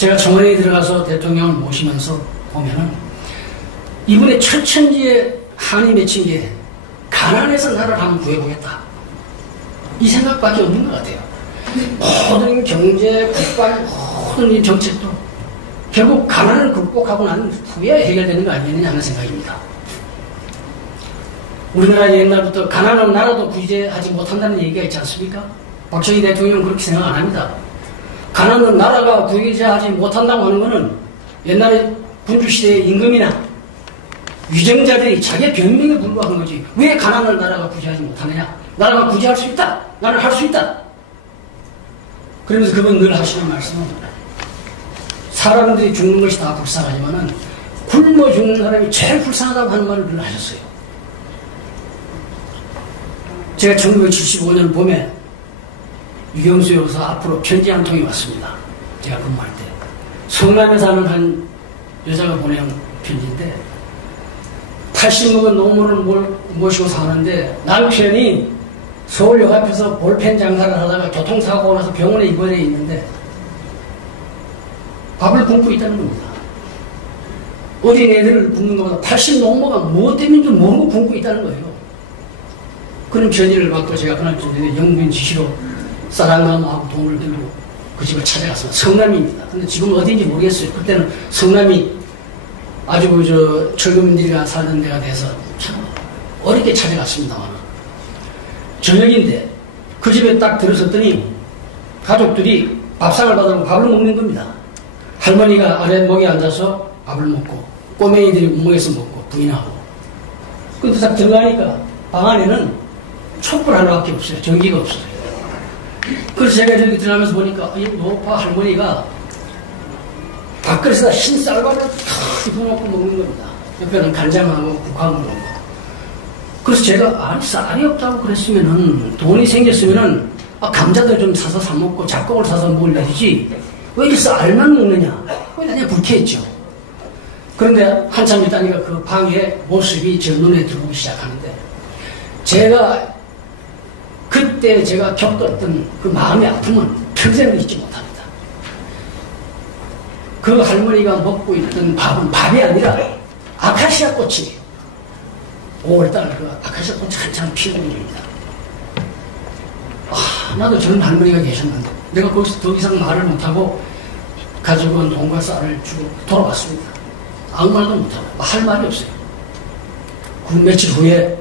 제가 청와대에 들어가서 대통령을 모시면서 보면은 이분의 철천지에 한이 맺힌 게 가난해서 나라를 한번 구해보겠다. 이 생각밖에 없는 것 같아요. 모든 경제, 국방, 모든 이 정책도 결국 가난을 극복하고 난 후에 해결되는 거 아니겠느냐 하는 생각입니다. 우리나라 옛날부터 가난한 나라도 구제하지 못한다는 얘기가 있지 않습니까? 박정희 대통령은 그렇게 생각 안 합니다. 가난한 나라가 구제하지 못한다고 하는 것은 옛날에 군주시대의 임금이나 위정자들이 자기의 변명에 불과한 거지. 왜 가난한 나라가 구제하지 못하느냐? 나라가 구제할 수 있다. 나는 할 수 있다. 그러면서 그분 늘 하시는 말씀은 사람들이 죽는 것이 다 불쌍하지만은 굶어 죽는 사람이 제일 불쌍하다고 하는 말을 늘 하셨어요. 제가 1975년 봄에 유경수 여사 앞으로 편지 한 통이 왔습니다. 제가 근무할 때. 성남에 사는 한 여자가 보낸 편지인데 80 먹은 노모를 모시고 사는데 남편이 서울역 앞에서 볼펜 장사를 하다가 교통사고가 나서 병원에 입원해 있는데 밥을 굶고 있다는 겁니다. 어린 애들을 굶는 것보다 80 노모가 무엇 때문인지 모르고 굶고 있다는 거예요. 그런 편지를 받고 제가 그날 저녁에 영부인 지시로 쌀한나무하고 돈을 들고 그 집을 찾아갔습니다. 성남입니다. 근데 지금 어디인지 모르겠어요. 그때는 성남이 아주 철거민들이 사는 데가 돼서 참 어렵게 찾아갔습니다만 저녁인데 그 집에 딱 들어섰더니 가족들이 밥상을 받아서 밥을 먹는 겁니다. 할머니가 아랫목에 앉아서 밥을 먹고 꼬맹이들이 운목에서 먹고 부인하고 근데 딱 들어가니까 방 안에는 촛불 하나밖에 없어요. 전기가 없어요. 그래서 제가 저기 들어가면서 보니까 이 노파 할머니가 밥그릇에다 흰 쌀밥을 탁 입어먹고 먹는 겁니다. 옆에는 간장하고 국화하고 먹고. 그래서 제가 아니 쌀이 없다고 그랬으면은 돈이 생겼으면은 감자도 좀 사서 사 먹고 잡곡을 사서 먹을 내지 왜 이 쌀만 먹느냐. 그냥 불쾌했죠. 그런데 한참 있다니까 그 방의 모습이 제 눈에 들어오기 시작하는데 제가 그때 제가 겪었던 그 마음의 아픔은 평생을 잊지 못합니다. 그 할머니가 먹고 있던 밥은 밥이 아니라 아카시아 꽃이에요. 5월달 그 아카시아 꽃이 한참 피는 일입니다. 나도 저런 할머니가 계셨는데 내가 거기서 더 이상 말을 못하고 가지고 온 돈과 쌀을 주고 돌아왔습니다. 아무 말도 못하고 할 말이 없어요. 그 며칠 후에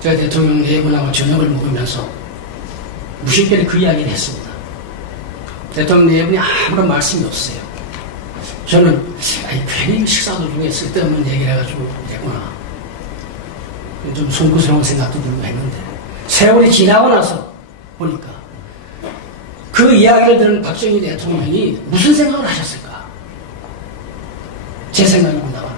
제가 대통령 네 분하고 저녁을 먹으면서 무심결에 그 이야기를 했습니다. 대통령 네 분이 아무런 말씀이 없어요. 저는 괜히 식사 도중에 쓸데없는 얘기를 해가지고 했구나. 좀 송구스러운 생각도 들고 했는데 세월이 지나고 나서 보니까 그 이야기를 들은 박정희 대통령이 무슨 생각을 하셨을까? 제 생각입니다만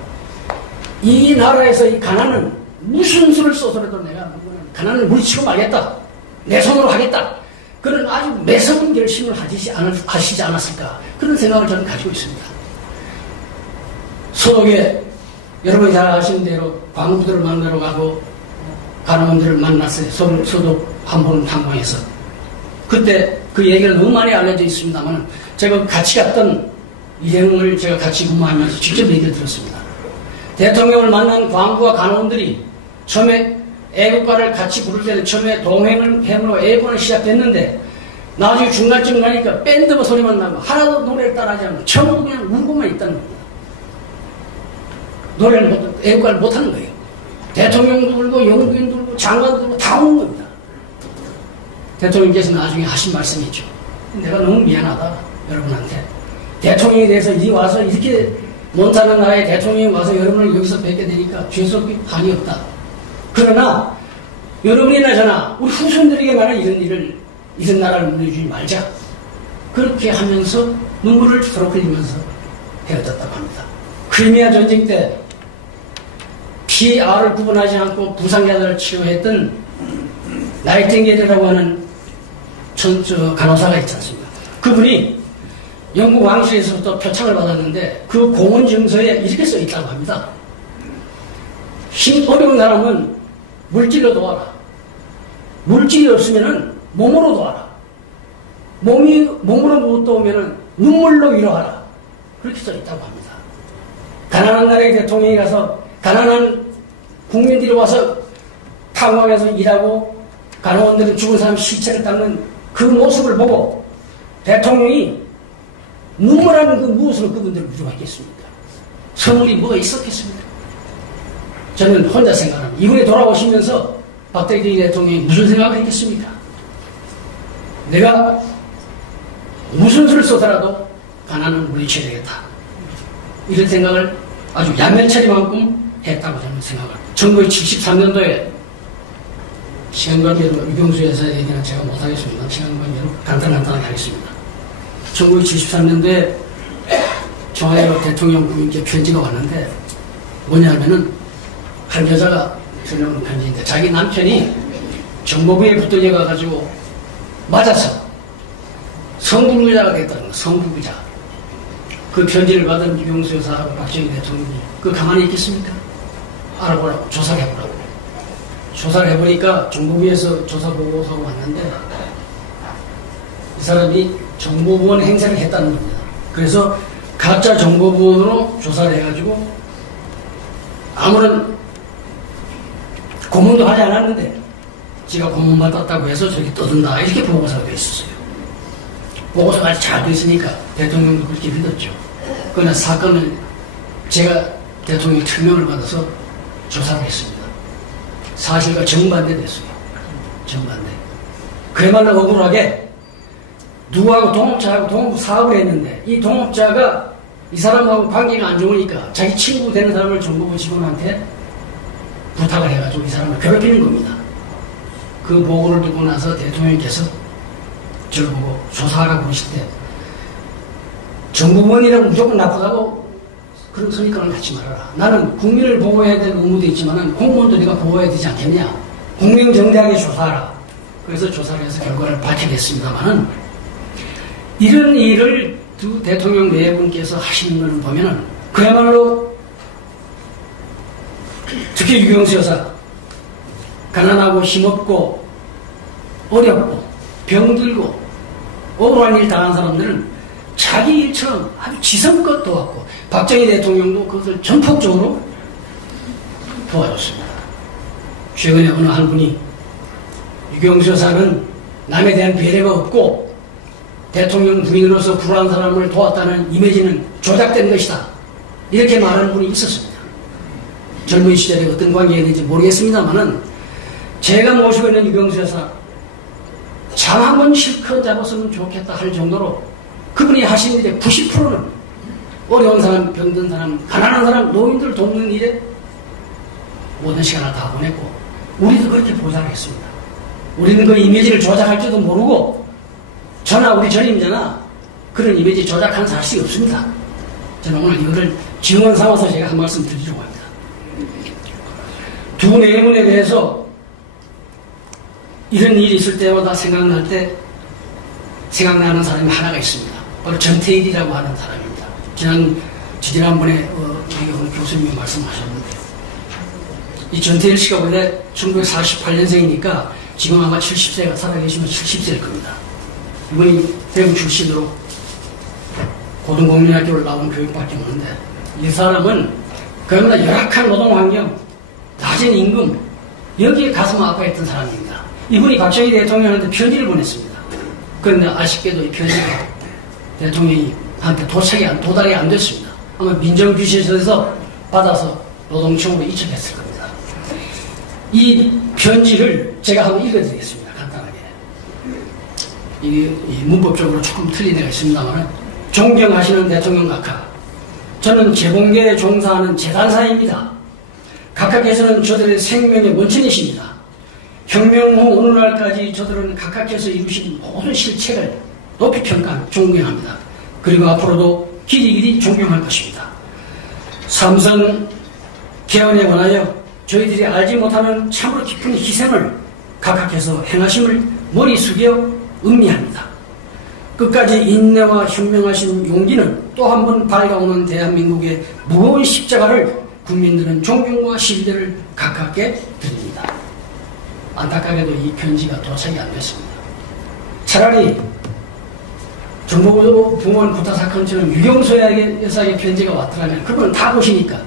이 나라에서 이 가난은 무슨 수를 써서라도 내가 가난을 물리치고 말겠다. 내 손으로 하겠다. 그런 아주 매서운 결심을 하시지 않았을까. 그런 생각을 저는 가지고 있습니다. 소독에 여러분이 잘 아시는 대로 광부들을 만나러 가고 간호원들을 만났어요. 소독 한 번 탐방해서. 그때 그 얘기가 너무 많이 알려져 있습니다만 제가 같이 갔던 일행을 제가 같이 근무하면서 직접 얘기를 들었습니다. 대통령을 만난 광부와 간호원들이 처음에 애국가를 같이 부를 때는 처음에 동행으로 애국가를 시작됐는데 나중에 중간쯤 가니까 밴드 소리만 나고 하나도 노래를 따라하지 않고 처음부터 그냥 울고만 있다는 겁니다. 노래를 애국가를 못하는 거예요. 대통령도 울고 영부인도 울고 장관도 울고 다 우는 겁니다. 대통령께서 나중에 하신 말씀이 있죠. 내가 너무 미안하다 여러분한테. 대통령에 대해서 이 와서 이렇게 몬타나 나라의 대통령이 와서 여러분을 여기서 뵙게 되니까 죄송이 한이 없다. 그러나 여러분이나 저나 우리 후손들에게만은 이런 나라를 물려주지 말자. 그렇게 하면서 눈물을 서로 흘리면서 헤어졌다고 합니다. 크리미아 전쟁 때 PR을 구분하지 않고 부상자들을 치료했던 나이팅게일이라고 하는 간호사가 있지 않습니까? 그분이 영국 왕실에서부터 표창을 받았는데 그 공헌 증서에 이렇게 써 있다고 합니다. 힘 어려운 사람은 물질로 도와라. 물질이 없으면 몸으로 도와라. 몸으로 못 도우면 눈물로 위로하라. 그렇게 써 있다고 합니다. 가난한 나라의 대통령이 가서 가난한 국민들이 와서 탄광에서 일하고 간호원들은 죽은 사람 시체를 닦는 그 모습을 보고 대통령이 눈물하는 그 무엇으로 그분들을 위로하겠습니까? 선물이 뭐가 있었겠습니까? 저는 혼자 생각합니다. 이번에 돌아오시면서 박대기 대통령이 무슨 생각을 했겠습니까? 내가 무슨 수를 써더라도 가난은 물리쳐야 되겠다. 이런 생각을 아주 야멸차리만큼 했다고 저는 생각합니다. 1973년도에 시간관계로 유경수 여사의 얘기는 제가 못하겠습니다. 시간관계로 간단하게 하겠습니다. 1973년도에 청와대로 대통령님께 편지가 왔는데 뭐냐면은 한 여자가 전해온 편지인데 자기 남편이 정보부에 붙들려 가가지고 맞아서 성불구자가 됐다는 거예요. 성불구자. 그 편지를 받은 유경수 여사하고 박정희 대통령이 그거 가만히 있겠습니까? 알아보라고 조사를 해보라고. 조사를 해보니까 정보부에서 조사보고서가 왔는데 이 사람이 정보부원 행세를 했다는 겁니다. 그래서 가짜 정보부원으로 조사를 해가지고 아무런 고문도 하지 않았는데 지가 고문받았다고 해서 저기 떠든다 이렇게 보고서가 돼 있었어요. 보고서가 아주 잘 돼 있으니까 대통령도 그렇게 믿었죠. 그러나 사건을 제가 대통령이 특명을 받아서 조사를 했습니다. 사실과 정반대 됐어요. 정반대. 그야말로 억울하게 누구하고 동업자하고 동업 사업을 했는데 이 동업자가 이 사람하고 관계가 안 좋으니까 자기 친구 되는 사람을 정보부 직원한테 부탁을 해가지고 이 사람을 괴롭히는 겁니다. 그 보고를 듣고 나서 대통령께서 저를 보고 조사하라고 그러실 때 정보원이라고 무조건 나쁘다고 그런 선입견을 갖지 말아라. 나는 국민을 보호해야 될 의무도 있지만 공무원도 네가 보호해야 되지 않겠냐. 공명정대하게 조사하라. 그래서 조사를 해서 결과를 밝히겠습니다만은 이런 일을 두 대통령 네 분께서 하시는 것을 보면은 그야말로 특히 유경수 여사 가난하고 힘없고 어렵고 병들고 억울한 일 당한 사람들은 자기 일처럼 아주 지성껏 도왔고 박정희 대통령도 그것을 전폭적으로 도와줬습니다. 최근에 어느 한 분이 유경수 여사는 남에 대한 배려가 없고 대통령 부인으로서 불우한 사람을 도왔다는 이미지는 조작된 것이다. 이렇게 말하는 분이 있었습니다. 젊은 시절에 어떤 관계였는지 모르겠습니다만은 제가 모시고 있는 유경수 여사 잠 한 번 실컷 잡았으면 좋겠다 할 정도로 그분이 하신 일의 90%는 어려운 사람, 병든 사람, 가난한 사람, 노인들 돕는 일에 모든 시간을 다 보냈고 우리도 그렇게 보장을 했습니다. 우리는 그 이미지를 조작할 줄도 모르고 저나 우리 전임자나 그런 이미지 조작한 사실이 없습니다. 저는 오늘 이거를 증언 삼아서 제가 한 말씀 드리려고 합니다. 두 네 분에 대해서 이런 일이 있을 때마다 생각날 때 생각나는 사람이 하나가 있습니다. 바로 전태일이라고 하는 사람입니다. 지난번에 우리 교수님이 말씀하셨는데 이 전태일 씨가 원래 1948년생이니까 지금 아마 70세가 살아계시면 70세일 겁니다. 이분이 대구 출신으로 고등공민학교를 나온 교육밖에 없는데 이 사람은 그야말로 열악한 노동환경, 낮은 임금 여기에 가슴 아파했던 사람입니다. 이분이 박정희 대통령한테 편지를 보냈습니다. 그런데 아쉽게도 이 편지가 대통령한테 도달이 안 됐습니다. 아마 민정규칙에서 받아서 노동청으로 이첩했을 겁니다. 이 편지를 제가 한번 읽어드리겠습니다. 간단하게. 이 문법적으로 조금 틀린 데가 있습니다만 존경하시는 대통령 각하, 저는 재봉계에 종사하는 재단사입니다. 각하께서는 저들의 생명의 원천이십니다. 혁명 후 오늘날까지 저들은 각하께서 이루신 모든 실체를 높이 평가하고 존경합니다. 그리고 앞으로도 길이 존경할 것입니다. 삼선 개헌에 관하여 저희들이 알지 못하는 참으로 깊은 희생을 각하께서 행하심을 머리 숙여 음미합니다. 끝까지 인내와 현명하신 용기는 또 한 번 밝아오는 대한민국의 무거운 십자가를 국민들은 존경과 신뢰를 각하께 드립니다. 안타깝게도 이 편지가 도착이 안 됐습니다. 차라리 정보부 부원 구타 사건처럼 유경수 여사에게 편지가 왔더라면 그분은 다 보시니까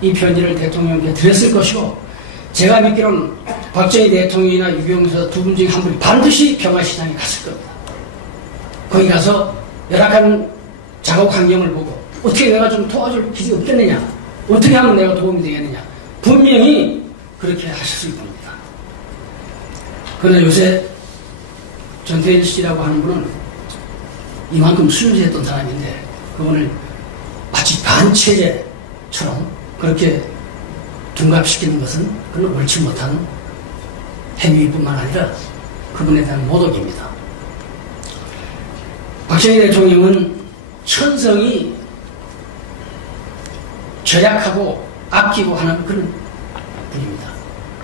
이 편지를 대통령께 드렸을 것이고, 제가 믿기로는 박정희 대통령이나 유경수 두 분 중에 한 분이 반드시 평화시장에 갔을 겁니다. 거기 가서 열악한 작업 환경을 보고 어떻게 내가 좀 도와줄 길이 없겠느냐, 어떻게 하면 내가 도움이 되겠느냐, 분명히 그렇게 하셨을 겁니다. 그러나 요새 전태일 씨라고 하는 분은 이만큼 순수했던 사람인데 그분을 마치 반체제처럼 그렇게 둔갑시키는 것은 그는 옳지 못한 행위뿐만 아니라 그분에 대한 모독입니다. 박정희 대통령은 천성이 절약하고 아끼고 하는 그런 분입니다.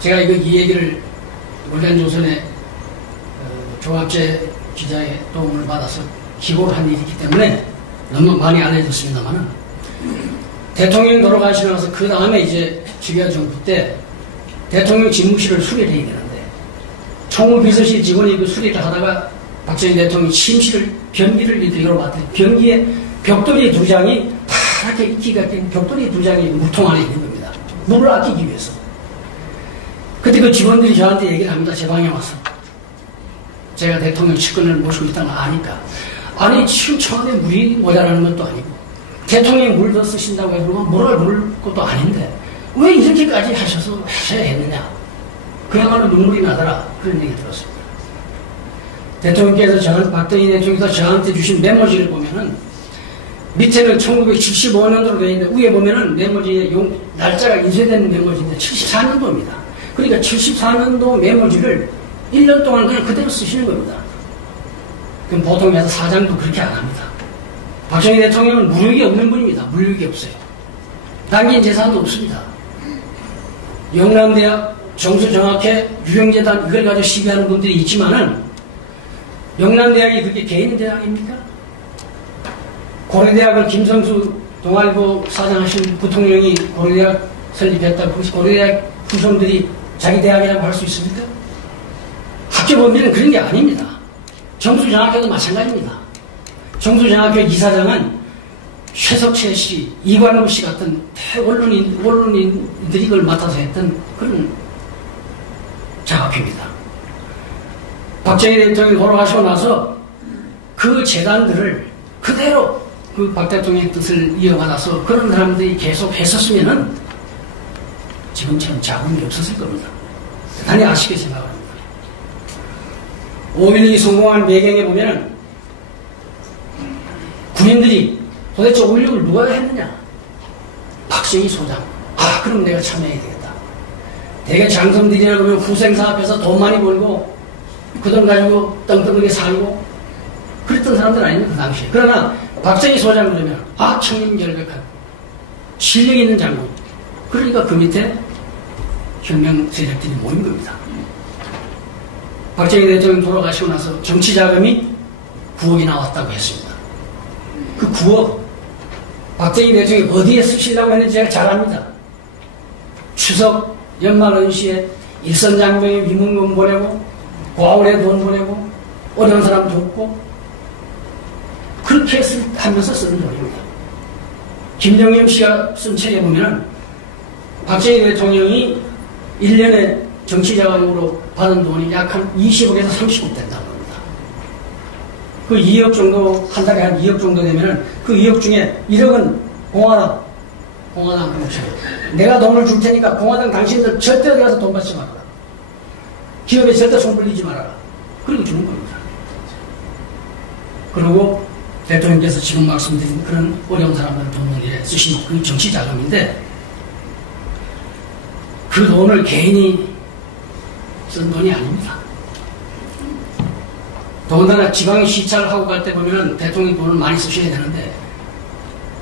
제가 이 얘기를 월간조선의 조갑재 기자의 도움을 받아서 기고를 한 일이기 때문에 너무 많이 알려졌습니다만, 대통령이 돌아가시고 나서 그 다음에 이제 주기화 정부 때 대통령 집무실을 수리를 해야 되는데 총무비서실 직원이 그 수리를 하다가 박정희 대통령이 침실을 변기를 이렇게 열어봤더니 변기에 벽돌이 두 장이 파랗게 이끼가 낀 벽돌이 두 장이 물통 안에 있는 겁니다. 물을 아끼기 위해서. 그때 그 직원들이 저한테 얘기를 합니다. 제 방에 와서. 제가 대통령 측근을 모시고 있다는 걸 아니까. 아니 지금 청와대 물이 모자라는 것도 아니고 대통령이 물 더 쓰신다고 해서 뭐를 물 것도 아닌데 왜 이렇게까지 하셔야 했느냐. 그야말로 눈물이 나더라. 그런 얘기 들었습니다. 대통령께서 박정희 대통령께서 저한테 주신 메모지를 보면은 밑에는 1975년도로 되어 있는데 위에 보면은 메모지에 날짜가 인쇄된 메모지인데 74년도입니다. 그러니까 74년도 메모지를 1년 동안 그냥 그대로 쓰시는 겁니다. 그럼 보통 해서 사장도 그렇게 안 합니다. 박정희 대통령은 물욕이 없는 분입니다. 물욕이 없어요. 남긴 재산도 없습니다. 영남대학, 정수정학회, 유경재단 이걸 가지고 시비하는 분들이 있지만은 영남대학이 그게 개인 대학입니까? 고려대학을 김성수 동아일보 사장하신 부통령이 고려대학 설립했다고 혹시 고려대학 후손들이 자기 대학이라고 할 수 있습니까? 학교 범위는 그런 게 아닙니다. 정수정학회도 마찬가지입니다. 정수정학회 이사장은 최석채 씨, 이관우 씨 같은 언론인들이 이걸 맡아서 했던 그런 장학회입니다. 박정희 대통령이 돌아가시고 나서 그 재단들을 그대로 그 박 대통령의 뜻을 이어받아서 그런 사람들이 계속 했었으면은 지금처럼 자금이 없었을 겁니다. 대단히 아쉽게 생각합니다. 5.16이 성공한 배경에 보면은 군인들이 도대체 5.16을 누가 했느냐? 박정희 소장. 아, 그럼 내가 참여해야 되겠다. 대개 장성들이라고 하면 후생사업에서 돈 많이 벌고 그 돈 가지고 떵떵하게 살고 그랬던 사람들 아닙니까, 그 당시에. 그러나 박정희 소장 그러면 청렴결백한 실력 있는 장군. 그러니까 그 밑에 혁명 세력들이 모인 겁니다. 박정희 대통령 돌아가시고 나서 정치 자금이 9억이 나왔다고 했습니다. 그 9억 박정희 대통령이 어디에 쓰시려고 했는지 제가 잘 압니다. 추석 연말 연시에 일선장병에 위문금 보내고 고아울에 돈 보내고 어려운 사람 돕고 그렇게 하면서 쓰는 돈입니다. 김정일 씨가 쓴 책에 보면은 박정희 대통령이 1년에 정치자금으로 받은 돈이 약 한 20억에서 30억 된다고 합니다. 그 2억 정도, 한 달에 한 2억 정도 되면은 그 2억 중에 1억은 공화당 그렇죠. 내가 돈을 줄 테니까 공화당 당신들 절대 어디 가서 돈 받지 말아라. 기업에 절대 손 벌리지 말아라. 그리고 주는 겁니다. 그리고 대통령께서 지금 말씀드린 그런 어려운 사람들 돕는 일에 쓰신 그 정치 자금인데 그 돈을 개인이 쓴 돈이 아닙니다. 더군다나 지방에 시찰을 하고 갈 때 보면은 대통령이 돈을 많이 쓰셔야 되는데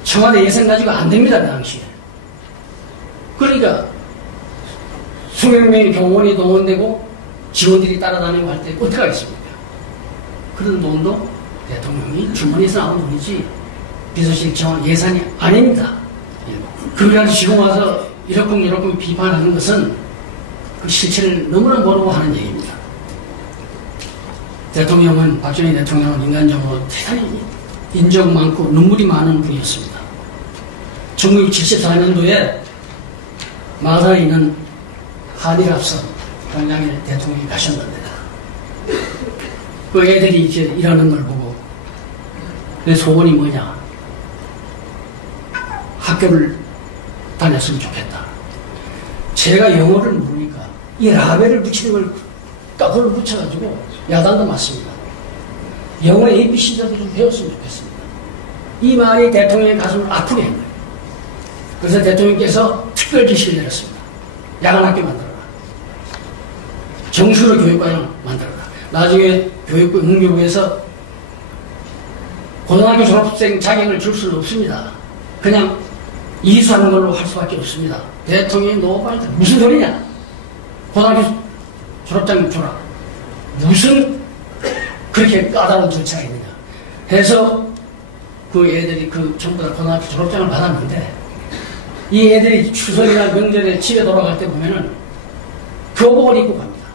청와대 예산 가지고 안 됩니다, 그 당시에. 그러니까 수백 명의 경호원이 동원되고 직원들이 따라다니고 할 때 어떻게 하겠습니까? 그런 돈도 대통령이 주머니에서 나온 돈이지 비서실 정원 예산이 아닙니다. 그래가지고 지금 와서 이렇게 비판하는 것은 그 실체를 너무나 모르고 하는 얘기입니다. 대통령은, 박정희 대통령은 인간적으로 대단히 인정 많고 눈물이 많은 분이었습니다. 1974년도에 마산에 있는 한일합성 강장일 대통령이 가셨는데 그 애들이 이제 일하는 걸 보고 내 소원이 뭐냐, 학교를 다녔으면 좋겠다. 제가 영어를 모르니까 이 라벨을 붙이는 걸 까불을 붙여가지고 야단도 맞습니다. 영어 ABC라도 좀 배웠으면 좋겠습니다. 이 말이 대통령의 가슴을 아프게 한 거예요. 그래서 대통령께서 특별 지시를 내렸습니다. 야간학교 만들어라. 정시로 교육과정 만들어라. 나중에 교육부 응교부에서 고등학교 졸업생 자격을 줄 수는 없습니다. 그냥 이수하는 걸로 할 수밖에 없습니다. 대통령이 노발대 무슨 소리냐? 고등학교 졸업장 줘라. 무슨 그렇게 까다로운 절차가 있느냐 해서 그 애들이 전부 다 고등학교 졸업장을 받았는데 이 애들이 추석이나 명절에 집에 돌아갈 때 보면은 교복을 입고 갑니다.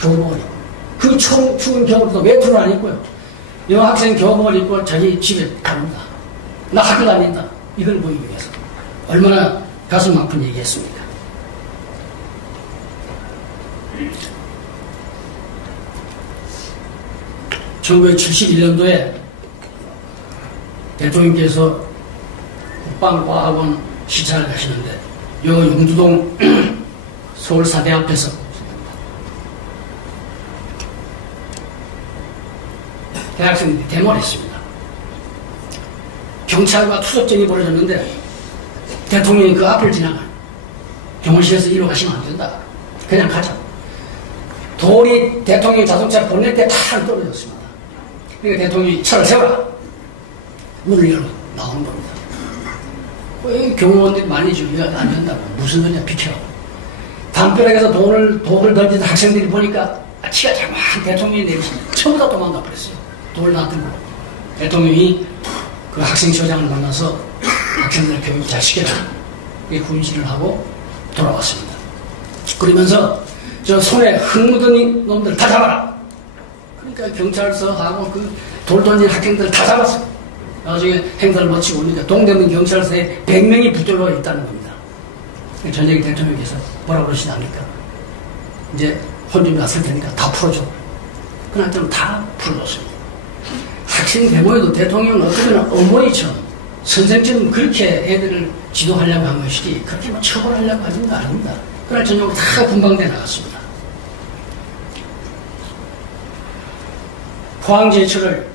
교복을 입고. 그 추운 겨울도 외투를 안 입고요. 여학생 교복을 입고 자기 집에 갑니다. 나 학교 다닌다. 이걸 보이기 위해서. 얼마나 가슴 아픈 얘기했습니까? (1971년도에) 대통령께서 국방과학원 시찰을 가시는데 요 용두동 서울사대 앞에서 대학생들이 데모를 했습니다. 경찰과 투석전이 벌어졌는데 대통령이 그 앞을 지나가 경호실에서 이리로 가시면 안 된다. 그냥 가자. 돌이 대통령 자동차 본넷에 탁 떨어졌습니다. 그러니까 대통령이 차를 세워라. 문을 열어 나오는 겁니다. 왜 경호원들이 많이 주기가 안 된다고. 무슨 소리냐, 비켜. 담벼락에서 돌을 던지는 학생들이 보니까 치가 자꾸만 대통령이 내리십니다. 전부 다 도망가 버렸어요. 돌 놔두고. 대통령이 그 학생 처장을 만나서 학생들 교육 잘 시켜라. 군시를 하고 돌아왔습니다. 그러면서 저 손에 흙 묻은 놈들 다 잡아라. 그러니까 경찰서하고 그 돌 던진 학생들 다 잡았어요. 나중에 행사를 마치고 오니까 동대문 경찰서에 100명이 붙들어 있다는 겁니다. 전쟁 대통령께서 뭐라고 그러시답니까? 이제 혼좀 났을 테니까 다 풀어줘. 그날처럼 다 풀어줬습니다. 학생 데모에도 대통령은 어떻게나 어머니처럼 선생처럼 그렇게 애들을 지도하려고 한 것이지 그렇게 뭐 처벌하려고 하는 거 아닙니다. 그날 저녁에 다 군방대 나갔습니다. 포항제철을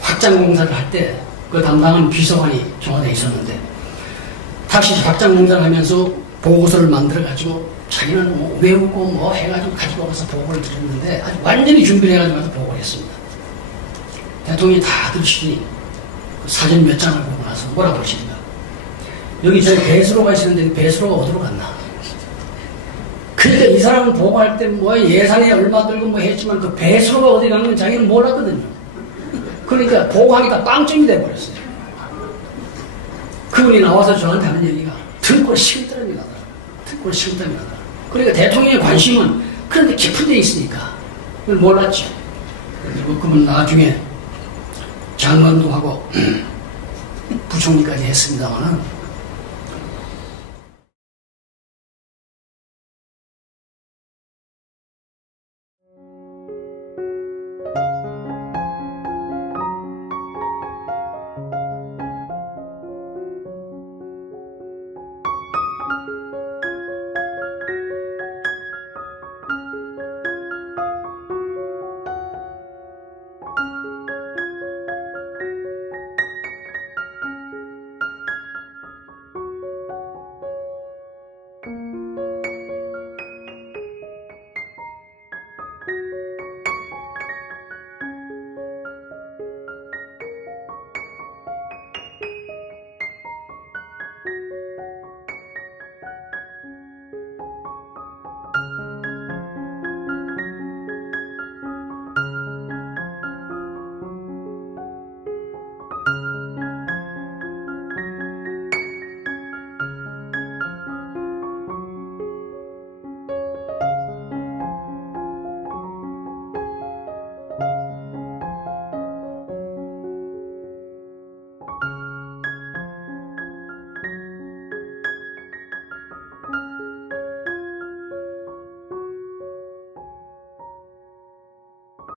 확장공사를 할 때 그 담당한 비서관이 청와대에 있었는데 다시 확장공사를 하면서 보고서를 만들어가지고 자기는 뭐 외우고 뭐 해가지고 가지고 와서 보고를 드렸는데 아주 완전히 준비를 해가지고 와서 보고를 했습니다. 대통령이 다 들으시니 그 사진 몇 장을 보고 나서 뭐라고 그러시는가. 여기 저 배수로가 있었는데 배수로가 어디로 갔나. 그러니까 이 사람은 보고할 때 뭐 예산이 얼마 들고 뭐 했지만 그 배수로가 어디 간 건 자기는 몰랐거든요. 그러니까 보고하기가 빵점이 돼버렸어요. 그분이 나와서 저한테 하는 얘기가 등골 식은땀이 나더라. 등골 식은땀이 나더라. 그러니까 대통령의 관심은 그런데 깊은 데 있으니까 그걸 몰랐죠. 그리고 그분 나중에 장관도 하고 부총리까지 했습니다만은